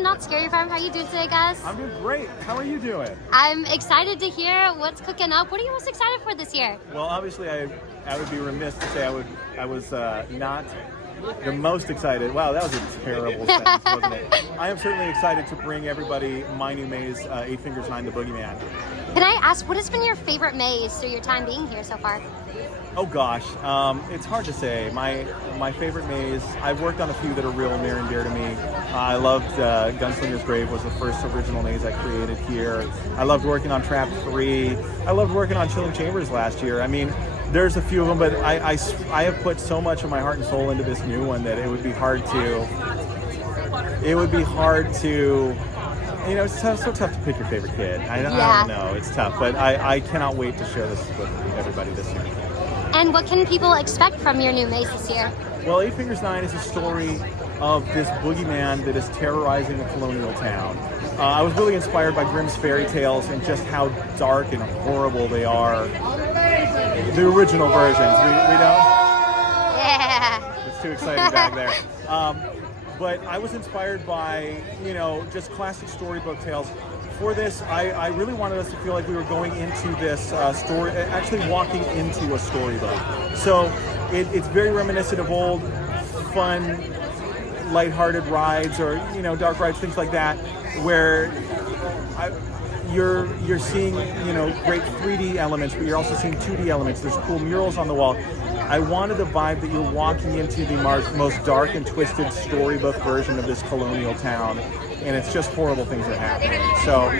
from Knott Scary Farm. How you doing today, guys? I'm doing great. How are you doing? I'm excited to hear what's cooking up. What are you most excited for this year? Well, obviously, I would be remiss to say I was not the most excited. Wow, that was a terrible sentence, wasn't it? I am certainly excited to bring everybody my new maze, 8 Fingers 9, the Boogeyman. Can I ask, what has been your favorite maze through your time being here so far? Oh gosh, it's hard to say. My favorite maze, I've worked on a few that are real near and dear to me. I loved Gunslinger's Grave was the first original maze I created here. I loved working on Trap 3. I loved working on Chilling Chambers last year. I mean, there's a few of them, but I have put so much of my heart and soul into this new one that it would be hard to, you know, it's so tough to pick your favorite kid. I don't know, it's tough, but I cannot wait to share this with everybody this year. And what can people expect from your new maze this year? Well, 8 Fingers 9 is a story of this boogeyman that is terrorizing a colonial town. I was really inspired by Grimm's fairy tales and just how dark and horrible they are. The original versions. We don't? Yeah. It's too exciting back there. But I was inspired by, you know, just classic storybook tales. For this, I really wanted us to feel like we were going into this story, actually walking into a storybook. So it's very reminiscent of old, fun, lighthearted rides, or dark rides, things like that, where you're seeing great 3D elements, but you're also seeing 2D elements. There's cool murals on the wall. I wanted the vibe that you're walking into the most dark and twisted storybook version of this colonial town, and it's just horrible things are happening. So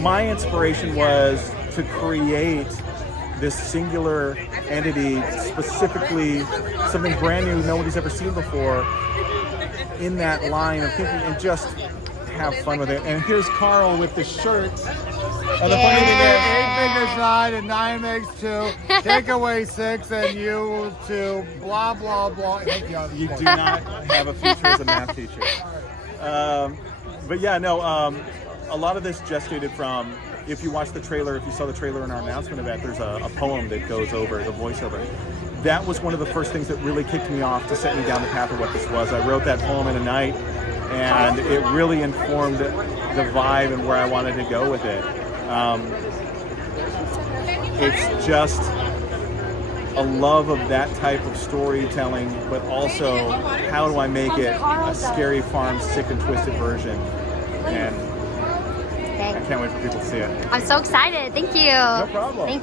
my inspiration was to create this singular entity, specifically something brand new nobody's ever seen before, in that line of thinking, and just have fun with it. And here's Carl with the shirt. And the funny thing is, 8 Fingers 9 and 9 makes 2. Take away 6 and you 2. Blah, blah, blah. You do not have a future as a math teacher. But yeah, no, a lot of this gestated from, if you watch the trailer, if you saw the trailer in our announcement event, there's a poem that goes over the voiceover. That was one of the first things that really kicked me off to set me down the path of what this was. I wrote that poem in a night, and it really informed the vibe and where I wanted to go with it. It's just a love of that type of storytelling, but also how do I make it a Scary Farm sick and twisted version? And I can't wait for people to see it. I'm so excited. Thank you. No problem. Thank you.